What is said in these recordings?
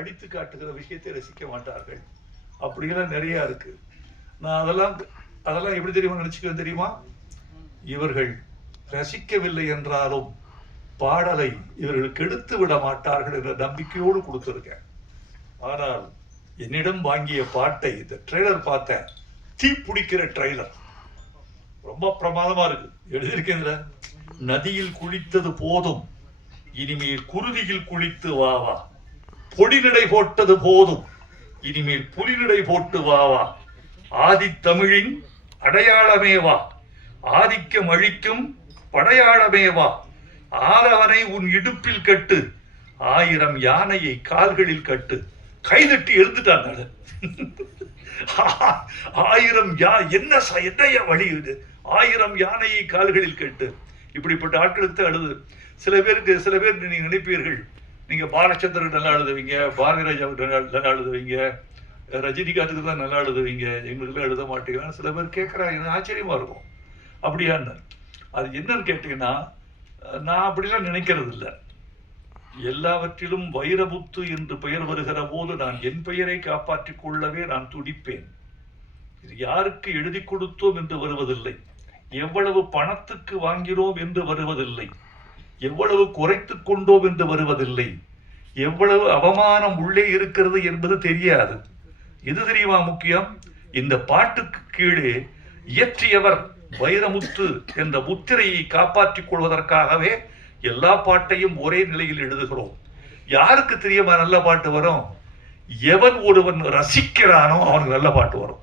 படித்து காட்டுகிற விஷயத்தை ரசிக்க மாட்டார்கள். அப்படிலாம் நிறைய இருக்கு. நான் அதெல்லாம் எப்படி தெரியுமா நினைச்சுக்க தெரியுமா? இவர்கள் ரசிக்கவில்லை என்றாலும் பாடலை இவர்கள் கெடுத்து விட மாட்டார்கள் என்ற நம்பிக்கையோடு கொடுத்திருக்கேன். ஆனால் என்னிடம் வாங்கிய பாட்டை இந்த ட்ரெய்லர் பார்த்தேன், தீ பிடிக்கிற ட்ரெய்லர், ரொம்ப பிரமாதமா இருக்கு. எழுதியிருக்கேன்ல, நதியில் குளித்தது போதும், இனிமேல் குருதியில் குளித்து வா வா, பொடிநடை போட்டது போதும், இனிமேல் புலிநடை போட்டு வா வா, ஆதித்தமிழின் அடையாளமேவா, ஆதிக்கம் அழிக்கும் படையாளமேவா, ஆரவனை உன் இடுப்பில் கட்டு, 1000 யானையை கால்களில் கட்டு. கைதட்டி எழுந்துட்டாங்க. 1000 என்னைய வழி இது, 1000 யானையை கால்களில் கட்டு. இப்படிப்பட்ட ஆட்களுக்கு அழுது. சில பேர் நீங்க நினைப்பீர்கள், நீங்க பாலச்சந்திரன் நல்லா எழுதுவீங்க, பாரதி ராஜாவுக்கு நல்லா எழுதுவீங்க, ரஜினிகாந்துக்கு தான் நல்லா எழுதுவீங்க, எங்களுக்கு எழுத மாட்டீங்கன்னு சில பேர் கேட்கறாங்க. ஆச்சரியமா இருக்கும். அப்படியான்னு அது என்னன்னு கேட்டீங்கன்னா, நான் அப்படிலாம் நினைக்கிறது இல்லை. எல்லாவற்றிலும் வைரமுத்து என்று பெயர் வருகிற போது நான் என் பெயரை காப்பாற்றிக் கொள்ளவே நான் துடிப்பேன். இது யாருக்கு எழுதி கொடுத்தோம் என்று வருவதில்லை, எவ்வளவு பணத்துக்கு வாங்கினோம் என்று வருவதில்லை, எவ்வளவு குறைத்துக் கொண்டோம் என்று வருவதில்லை, எவ்வளவு அவமானம் உள்ளே இருக்கிறது என்பது தெரியாது. இது தெரியுமா முக்கியம்? இந்த பாட்டுக்கு கீழே இயற்றியவர் வைரமுத்து என்ற முத்திரையை காப்பாற்றிக் கொள்வதற்காகவே எல்லா பாட்டையும் ஒரே நிலையில் எழுதுகிறோம். யாருக்கு தெரியுமா நல்ல பாட்டு வரும்? எவன் ஒருவன் ரசிக்கிறானோ அவனுக்கு நல்ல பாட்டு வரும்.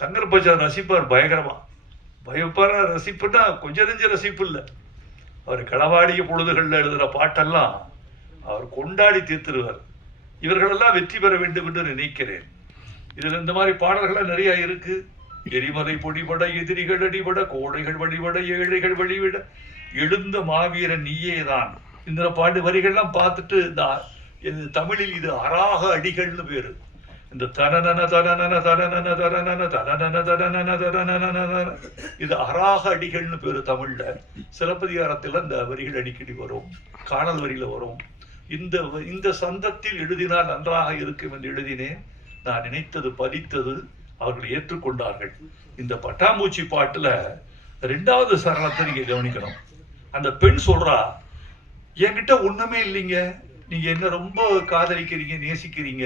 தங்கர் பச்சான் ரசிப்பார், பயங்கரமா பயப்பார ரசிப்புன்னா கொஞ்சம் நெஞ்ச ரசிப்பு இல்லை. அவர் களவாடிய பொழுதுகள்ல எழுதுகிற பாட்டெல்லாம் அவர் கொண்டாடி தீர்த்துருவார். இவர்களெல்லாம் வெற்றி பெற வேண்டும் என்று நினைக்கிறேன். இதுல இந்த மாதிரி பாடல்கள் நிறைய இருக்கு. எரிமலை பொடிபட, எதிரிகள் அடிபட, கோழைகள் வழிபட, ஏழைகள் வழிவிட, எழுந்த மாவீரன் நீயேதான். இந்த பாட்டு வரிகள்லாம் பார்த்துட்டு தமிழில் இது அராக அடிகள்னு பேரு. இந்த தனனன தனனன தனனன தனனன தனனன தனனன தனனன, இது அராக அடிகள்னு பேரு தமிழ்ல. சிலப்பதிகாரத்தில் இந்த வரிகள் அடிக்கடி வரும், காணல் வரியில வரும். இந்த சந்தத்தில் எழுதினால் நன்றாக இருக்கும் என்று எழுதினேன். நான் நினைத்தது பலித்தது, அவர்கள் ஏற்றுக்கொண்டார்கள். இந்த பட்டாம்பூச்சி பாட்டுல 2வது சரணத்தை நீங்க கவனிக்கணும். அந்த பெண் சொல்றா, என்கிட்ட ஒண்ணுமே இல்லைங்க, நீங்க என்ன ரொம்ப காதலிக்கிறீங்க, நேசிக்கிறீங்க,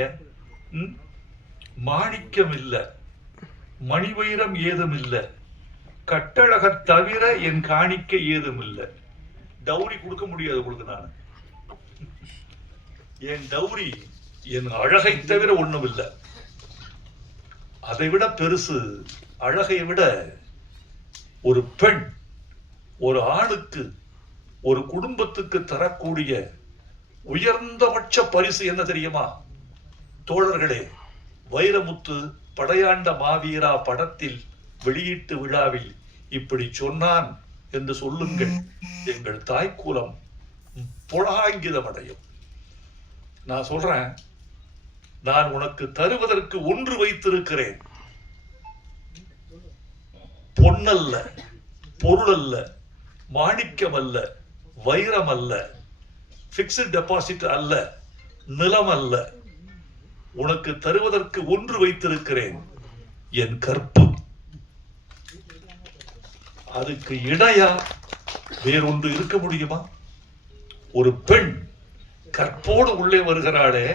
மாணிக்கம் இல்ல, மணி வைரம் ஏதும் இல்ல, கட்டழக தவிர என் காணிக்க ஏதும் இல்ல. டவுரி கொடுக்க முடியாது உங்களுக்கு. நான் என் டவுரி என் அழகை தவிர ஒண்ணும் இல்லை. அதை விட பெருசு, அழகை விட ஒரு பெண் ஒரு ஆணுக்கு, ஒரு குடும்பத்துக்கு தரக்கூடிய உயர்ந்தபட்ச பரிசு என்ன தெரியுமா தோழர்களே? வைரமுத்து படையாண்ட மாவீரா படத்தில் வெளியீட்டு விழாவில் இப்படி சொன்னான் என்று சொல்லுங்கள், எங்கள் தாய்க்குலம் புலாங்கிதமடையும். நான் சொல்றேன், நான் உனக்கு தருவதற்கு ஒன்று வைத்திருக்கிறேன். பொன்னல்ல, பொருள் அல்ல, மாணிக்கம் அல்ல, வைரம் அல்ல, பிக்ஸ்ட் டெபாசிட் அல்ல, நிலம் அல்ல. உனக்கு தருவதற்கு ஒன்று வைத்திருக்கிறேன், என் கற்பு. அதுக்கு இணையா வேறொன்று இருக்க முடியுமா? ஒரு பெண் கற்போடு உள்ளே வருகிறாளே,